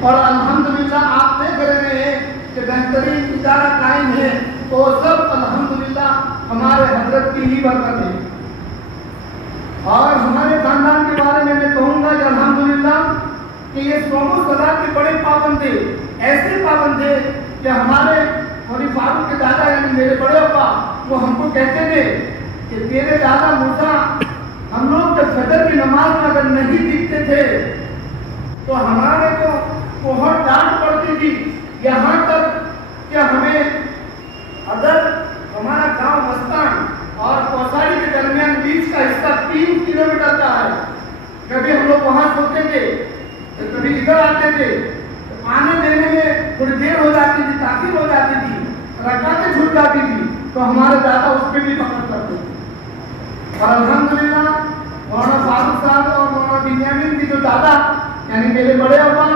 اور الحمدللہ آپ دیکھ رہے ہیں کہ بہترین ادارہ قائم ہے، تو سب الحمدللہ ہمارے حضرت کی ہی برکت ہے۔ اور ہمارے خاندان کے بارے میں کہوں گا کہ الحمدللہ کہ یہ صوم و صلاۃ کے بڑے پابند تھے، ایسے پابند تھے کہ ہمارے مولوی فاروق کے دادا یعنی میرے بڑے ابا وہ ہم کو کہتے تھے کہ تیرے دادا مرزا ہم لوگ جب فجر کی نماز میں اگر نہیں دکھتے تھے تو ہمارے کو بہت ڈانٹ پڑتی تھی، یہاں تک کہ ہمیں اگر ہمارا گاؤں مستان اور کوساری کے درمیان بیچ کا حصہ 3 کلومیٹر کا ہے، کبھی ہم لوگ وہاں سوتے تھے کبھی ادھر آتے تھے، آنے دینے میں تھوڑی دیر ہو جاتی تھی، تاخیر ہو جاتی تھی، رکعتیں چھوٹ جاتی تھی، تو ہمارے دادا اس پہ بھی پکڑ کرتے تھے۔ اور الحمدللہ مولانا فاروق صاحب اور مولانا بنیامین کی جو دادا یعنی میرے بڑے ابا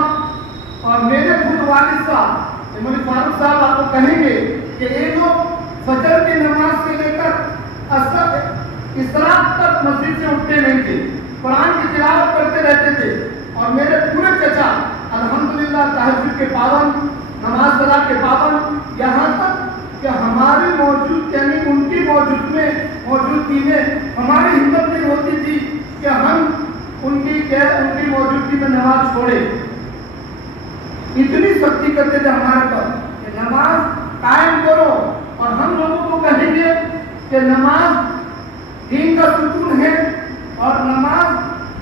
اور میرے خود والد صاحب مولوی فاروق صاحب آپ کو کہیں گے کہ یہ لوگ فجر کی نماز سے لے کر اشراق تک مسجد سے اٹھتے نہیں تھے، قرآن کی تلاوت کرتے رہتے تھے۔ اور میرے پورے چچا الحمدللہ تہجد کے پابند، نماز صلاۃ کے پابند، یہاں تک کہ ہماری یعنی ان کی موجودگی میں ہماری ہمت نہیں ہوتی تھی کہ ہم ان کی موجودگی میں نماز چھوڑے۔ اتنی سختی کرتے تھے ہمارے پر کہ نماز قائم کرو، اور ہم لوگوں کو کہیں گے کہ نماز دین کا ستون ہے اور نماز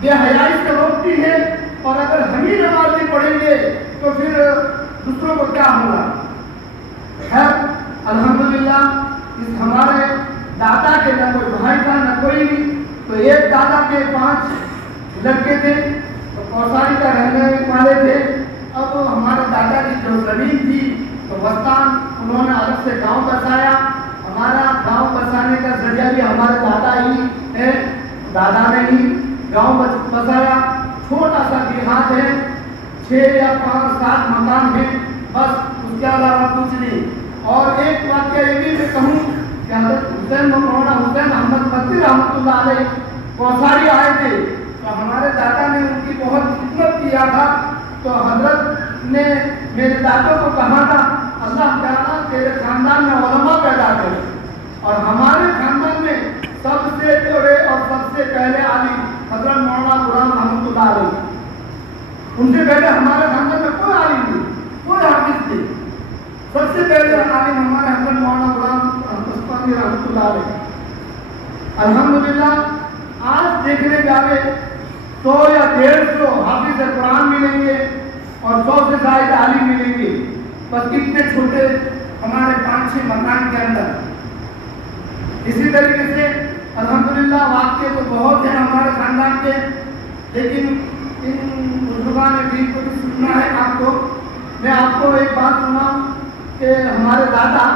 بے حیائی سے روکتی ہے، اور اگر ہم ہی نماز نہیں پڑھیں گے تو پھر دوسروں کو کیا ہوگا۔ خیر الحمدللہ اس ہمارے دادا کے نہ کوئی بھائی تھا نہ کوئی نہیں، تو ایک دادا کے 5 لڑکے تھے، تو کوساری کا رہنے والے تھے۔ اب ہمارے دادا کی جو زمین تھی تو وستان انہوں نے الگ سے گاؤں بسایا۔ ہمارا گاؤں بسانے کا ذریعہ بھی ہمارے دادا ہی ہے، دادا نے ہی گاؤں بسایا۔ چھوٹا سا دیہات ہے، 6 یا 5-7 مکان ہیں، بس اس کے علاوہ کچھ نہیں۔ اور ایک واقعہ یہ بھی میں کہوں کہ حضرت مولانا حسین احمد مدنی رحمۃ اللہ علیہ کوساری آئے تھے، تو ہمارے دادا نے ان کی بہت خدمت کیا تھا، تو حضرت نے میرے دادا کو کہا تھا اللہ تعالیٰ تیرے خاندان میں علماء پیدا کرے، اور ہمارے خاندان میں سب سے بڑے اور سب سے پہلے عالم حضرت مولانا غلام رحمۃ اللہ علیہ، ان سے پہلے ہمارے خاندان میں کوئی عالم نہیں، کوئی حافظ نہیں، سب سے پہلے عالم ہمارے حضرت مولانا غلام رحمۃ اللہ علیہ۔ الحمدللہ آج دیکھنے جاوے 100 یا 150 حافظ قرآن ملیں گے اور 100 سے زائد عالم ملیں گے، بس کتنے چھوٹے ہمارے 5-6 مکان کے اندر۔ اسی طریقے سے الحمدللہ واقعے تو بہت ہیں ہمارے خاندان کے، لیکن ان بزرگان دین کو بھی سننا ہے آپ کو۔ میں آپ کو ایک بات سناؤں کہ ہمارے دادا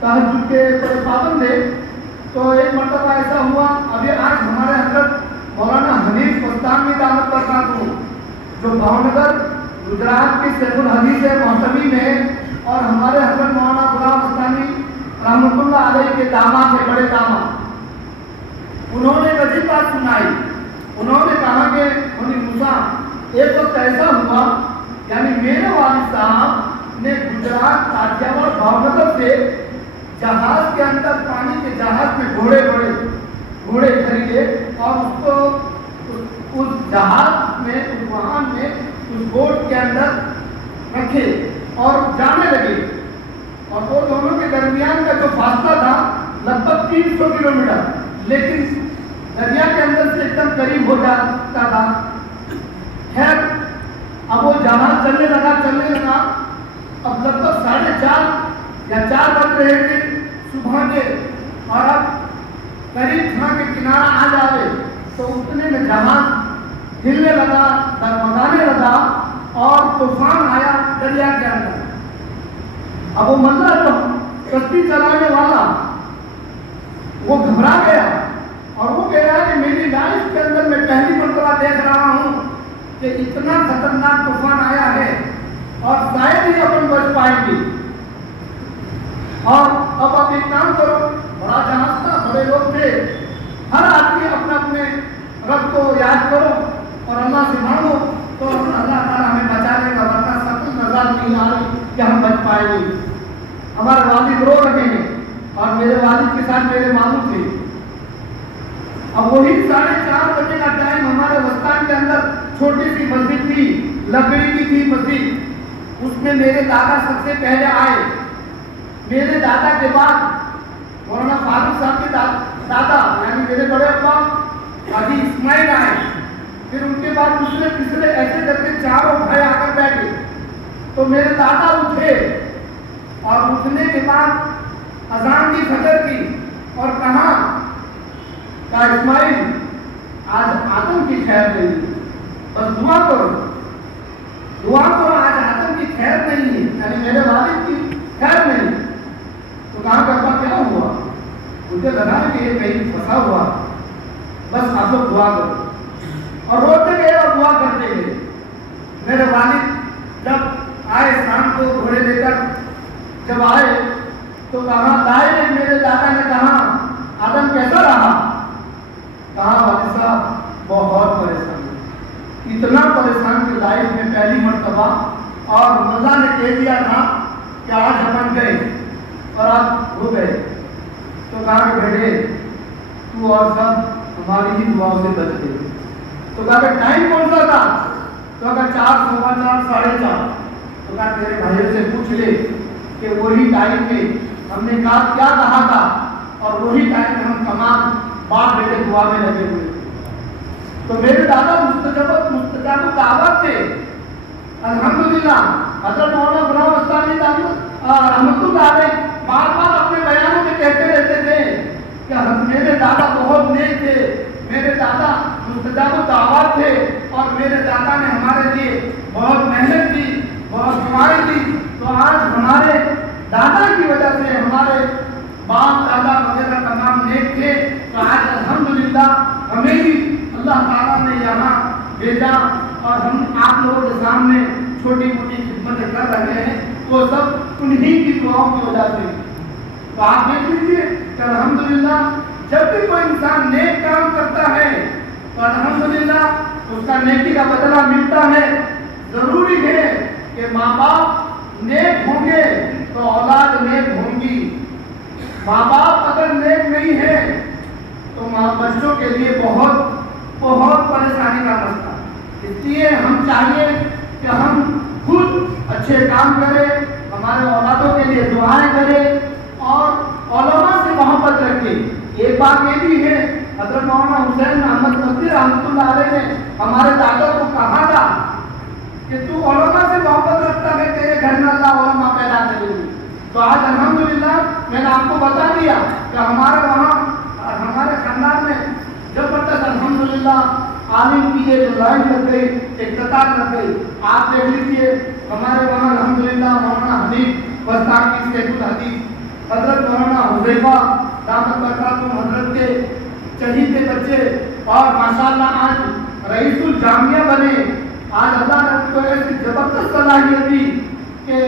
تہجد کے پابند تھے، تو ایک مرتبہ ایسا ہوا، ابھی آج ہمارے حضرت مولانا حنیف مستانی دعوت برکاتہ جو بھاونگر گجرات کی شیخ الحدیث محتمی میں، اور ہمارے حضرت مولانا غلام مستانی رحمۃ اللہ علیہ کے داماد ہے، بڑے داماد، انہوں نے عجیب بات سنائی۔ انہوں نے کہا کہ مولوی موسیٰ ایک وقت ایسا ہوا، یعنی میرے والد صاحب نے گجرات کاٹھیا اور بھاونگر سے جہاز کے اندر، پانی کے جہاز میں گھوڑے خریدے، اور اس کو اس جہاز میں، اس واہن میں، اس بوٹ کے اندر رکھے اور جانے لگے، اور وہ دونوں کے درمیان کا جو فاصلہ تھا لگ بھگ 300 کلومیٹر، لیکن دریا کے اندر سے ایک دم قریب ہو جاتا تھا۔ خیر اب وہ جہاز چلنے لگا، اب لگ بھگ 4:30 یا 4 بج رہے تھے صبح کے، اور اب قریب تھا کہ کنارہ آ جاوے، تو اتنے میں جہاز ہلنے لگا، ڈگمگانے لگا، اور طوفان آیا دریا کے اندر۔ اب وہ منظر جو کشتی چلانے والا وہ گھبرا گیا، اور وہ کہہ رہا ہے کہ میری لائف کے اندر میں پہلی مرتبہ دیکھ رہا ہوں کہ اتنا خطرناک طوفان آیا ہے، اور شاید ہی اپن بچ پائیں گے۔ اور اب آپ ایک کام کرو، بڑا جہاز تھا، بڑے لوگ تھے، ہر آدمی اپنے اپنے رب کو یاد کرو اور اللہ سے مانگو، تو اللہ تعالیٰ ہمیں بچا لے گا، ورنہ کہ ہم بچ پائیں گے. ہمارے والد رو رہے ہیں اور میرے والد کے ساتھ میرے ماموں تھے. اب وہی 4:30 بجے کا ٹائم ہمارے وستان کے اندر چھوٹی سی مسجد تھی, لکڑی کی تھی مسجد. اس میں میرے دادا سب سے پہلے آئے. میرے دادا کے بعد مولانا فاروق صاحب کے دادا یعنی میرے بڑے ابا حاجی اسماعیل آئے. پھر ان کے بعد دوسرے تیسرے ایسے کر کے چاروں بھائی آ کر بیٹھے. تو میرے دادا اٹھے اور اٹھنے کے بعد اذان کی فجر کی اور کہا کہ اسماعیل آج آدم کی خیر نہیں ہے, بس دعا کرو, دعا کرو, آج آدم کی خیر نہیں ہے, یعنی میرے والد کی خیر نہیں. تو کہا کہ ابا کیا ہوا؟ مجھے لگا کہ یہ کہیں پھنسا ہوا, بس آپ لوگ دعا کرو. اور روتے گئے اور دعا کرتے گئے. میرے والد جب آئے شام کو گھوڑے لے کر جب آئے تو کہا دائیں, میرے دادا نے کہا آدم کیسا رہا؟ کہا والد صاحب بہت پریشان, اتنا پریشان کہ لائف میں پہلی مرتبہ, اور مزہ نے کہہ دیا تھا کہ آج ہم گئے اور آج ہو گئے. تو کہا کہ بیٹے تو اور سب ہماری ہی دعاؤں سے بچ گئے. تو کہا کہ ٹائم کون سا تھا؟ تو کہا 4, 4:15, 4:30. تو کہا تیرے بھائیوں سے پوچھ لے کہ وہی ٹائم میں ہم نے کیا کہا تھا اور وہی ٹائم میں ہم تمام باپ بیٹے دعا میں لگے ہوئے. تو میرے دادا مستجاب دعوت تھے الحمدللہ. حضرت مولانا غلام مستانی رحمۃ اللہ علیہ بار بار اپنے بیانوں میں کہتے رہتے تھے کہ میرے دادا بہت نیک تھے, میرے دادا مستجاب دعوت تھے اور میرے دادا نے ہمارے لیے بہت محنت کی, بہت دعائیں دی. تو آج ہمارے دادا کی وجہ سے ہمارے باپ دادا وغیرہ تمام نیک تھے. تو آج الحمدللہ ہمیں بھی اللہ تعالیٰ نے یہاں بھیجا اور ہم آپ لوگوں کے سامنے چھوٹی موٹی خدمتیں کر رہے ہیں. وہ سب انہی کی دعاؤں کی وجہ سے. تو آپ دیکھ لیجیے کہ الحمدللہ جب بھی کوئی انسان نیک کام کرتا ہے تو الحمدللہ اس کا نیکی کا بدلہ ملتا ہے. ضروری ہے کہ ماں باپ نیک ہوں گے تو اولاد نیک ہوں گی. ماں باپ اگر نیک نہیں ہے تو بچوں کے لیے بہت بہت پریشانی کا مسئلہ. اس لیے ہم چاہیے کہ ہم خود اچھے کام کریں, ہمارے اولادوں کے لیے دعائیں کریں اور علماء سے محبت رکھیں. ایک بات یہ بھی ہے, حضرت مولانا حسین احمد مدنی رحمۃ اللہ علیہ نے ہمارے دادا کو کہا تھا کہ تو علماء سے محبت رکھتا ہے, تیرے گھر میں اللہ علماء پیدا کرے گی. تو آج الحمدللہ میں نے آپ کو بتا دیا کہ ہمارے وہاں ہمارے خاندان میں زبردست الحمدللہ عالم کی یہ جو لائن لگ گئی, ایک قطار لگ گئی. آپ دیکھ لیجیے ہمارے وہاں الحمدللہ مولانا حنیف وستان کی شیخ الحدیث حضرت مولانا حذیفہ دامت برکاتہم حضرت کے چہیتے بچے اور ماشاءاللہ آج رئیس الجامعہ بنے. آج اللہ نے ان کو ایسی زبردست صلاحیت دی کہ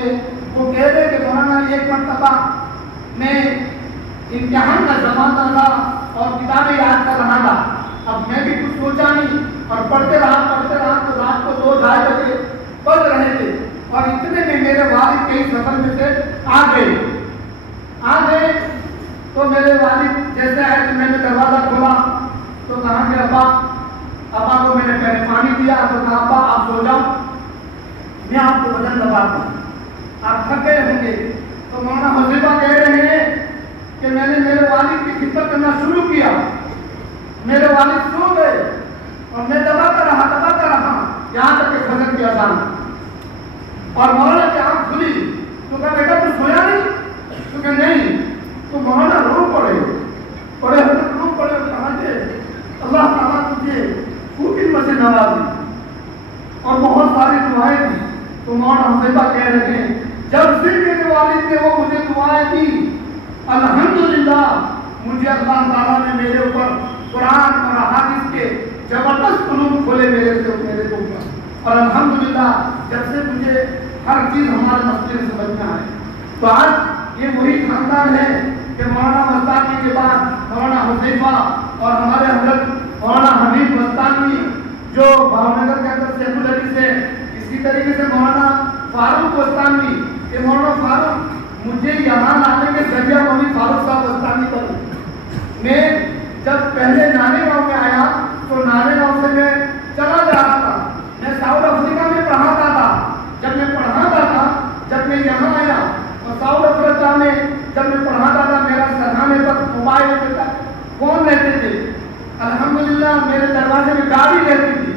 وہ کہہ رہے کہ مولانا ایک مرتبہ میں امتحان کا زمانہ تھا اور کتابیں یاد کر رہا تھا. اب میں بھی کچھ سوچا نہیں اور پڑھتے رہا تو رات کو 2-2:30 بجے پڑھ رہے تھے. اور اتنے میں میرے والد کئی سفر میں سے آ گئے. تو میرے والد جیسے آئے کہ میں نے دروازہ کھولا تو کہا کہ ابا کو میں نے پہلے پانی دیا. تو کہا ابا آپ سو جاؤ, میں آپ کو وزن دباتا ہوں, آپ تھک گئے ہوں گے. تو مولانا حذیفہ کہہ رہے ہیں کہ میں نے میرے والد کی خدمت کرنا شروع کیا, میرے والد سو گئے اور میں دباتا رہا یہاں تک کہ فجر کی اذان. اور مولانا کی آنکھ کھلی تو کہا بیٹا تو سویا نہیں؟ تو کہ نہیں. تو مولانا رو پڑے حضرت رو پڑے اور کہا کہ اللہ تعالیٰ تجھے خوب علم سے نوازی اور بہت ساری دعائیں دی. تو مولانا حذیفہ کہہ رہے ہیں جب سے میرے والد نے وہ مجھے دعائیں دی الحمدللہ مجھے اللہ تعالیٰ نے میرے اوپر قرآن اور احادیث کے زبردست علوم کھولے میرے اوپر. اور الحمدللہ جب سے مجھے ہر چیز ہمارے مسئلے میں سمجھ میں آئے. تو آج یہ وہی خاندان ہے کہ مولانا مستانی کے بعد مولانا حذیفہ اور ہمارے حضرت مولانا حنیف مستانی جو بھاؤ نگر کے اندر شیخ الحدیث سے, اسی طریقے سے مولانا فاروق مستانی کہ مولانا فاروق مجھے یہاں لانے کے ذریعہ مولوی فاروق صاحب بستانی پر میں جب پہلے نانے گاؤں میں آیا تو نانے گاؤں سے میں چلا جا رہا تھا، میں ساؤتھ افریقہ میں پڑھاتا تھا، جب میں پڑھاتا تھا جب میں یہاں آیا اور ساؤتھ افریقہ میں جب میں پڑھاتا تھا میرا سرحانے پر موبائل پہ فون رہتے تھے، الحمدللہ میرے دروازے میں گاڑی رہتی تھی۔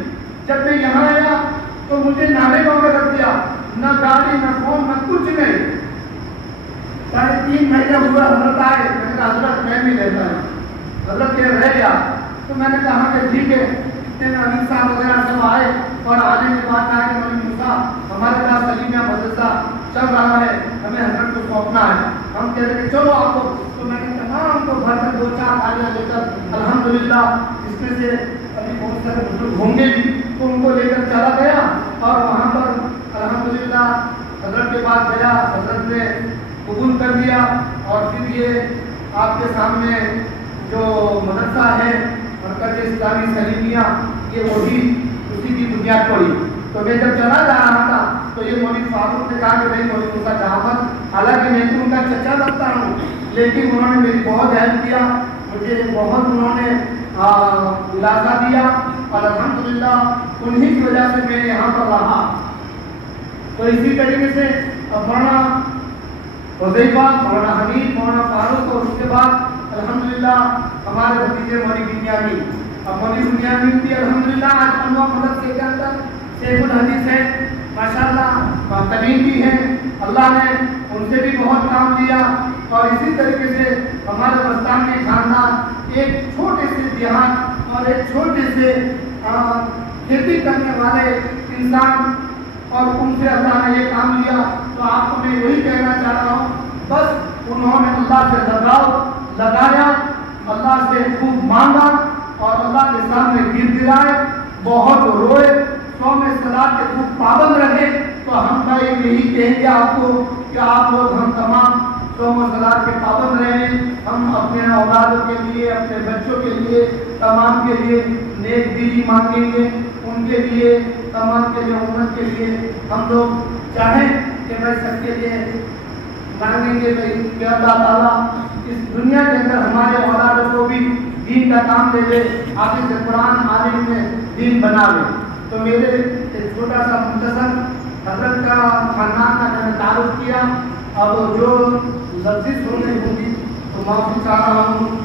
جب میں یہاں آیا تو مجھے نانے گاؤں میں رکھ دیا، نہ گاڑی نہ فون نہ کچھ نہیں۔ 3.5 مہینے ہوئے حضرت آئے، میں نے کہا حضرت میں بھی رہتا ہوں، حضرت کے رہ گیا تو میں نے کہا کہ ٹھیک ہے، اتنے میں امیر صاحب وغیرہ سب آئے اور آنے کے بعد کہا کہ مولوی موسیٰ ہمارے پاس سلیمیہ مدرسہ چل رہا ہے، ہمیں حضرت کو سونپنا ہے۔ ہم کہہ رہے کہ چلو آپ کو، تو میں نے تمام کو بھر کر 2-4 تھالیاں لے کر الحمدللہ اس میں سے ابھی بہت سارے بزرگ ہوں گے بھی تو ان کو لے کر چلا گیا اور وہاں پر الحمدللہ حضرت کے پاس گیا، حضرت نے قبول کر دیا اور پھر یہ آپ کے سامنے جو مدرسہ ہے مرکز اسلامی سلیمیہ یہ وہی اسی کی بنیاد پڑی۔ تو میں جب چلا جا رہا تھا تو یہ مولوی فاروق نے کہا کہ نہیں مولوی موسیٰ جہامت، حالانکہ میں تو ان کا چچا لگتا ہوں لیکن انہوں نے میری بہت ہیلپ کیا، مجھے بہت انہوں نے دلاسا دیا اور الحمدللہ انہی کی وجہ سے میں یہاں پر رہا۔ تو اسی طریقے سے مولانا حذیفہ، مولانا حمید، مولانا فاروق اور اس کے بعد الحمدللہ ہمارے بھتیجے مولوی بنیامین، اب مولوی بنیامین بھی الحمدللہ آج انواع مدرسے کے اندر شیخ الحدیث ہے، ماشاءاللہ تمیم بھی ہیں، اللہ نے ان سے بھی بہت کام لیا۔ اور اسی طریقے سے ہمارے بستان کے خاندان ایک چھوٹے سے دیہات اور ایک چھوٹے سے کھیتی کرنے والے انسان اور ان سے اللہ نے یہ کام لیا۔ تو آپ کو میں یہی کہنا چاہ رہا ہوں، بس انہوں نے اللہ سے لگایا، اللہ سے خوب مانگا اور اللہ کے سامنے گر گرائے، بہت روئے، قوم صلاۃ کے خوب پابند رہے۔ تو ہم بھائی یہی کہیں گے آپ کو کہ آپ لوگ ہم تمام قوم صلاۃ کے پابند رہیں، ہم اپنے اولادوں کے لیے، اپنے بچوں کے لیے، تمام کے لیے نیک دلی مانگیں گے، ان کے لیے، تمام کے لیے، امت کے لیے ہم لوگ چاہیں کہ میں سب کے لیے مانگیں گے کہ اللہ تعالیٰ اس دنیا کے اندر ہمارے اولادوں کو بھی دین کا کام دے دے، حافظ قرآن عالم میں دین بنا لے۔ تو میرے ایک چھوٹا سا مختصر حضرت کا خاندان کا میں نے تعارف کیا، اب جو لفظی سننے ہوں گی تو معافی چاہ رہا ہوں۔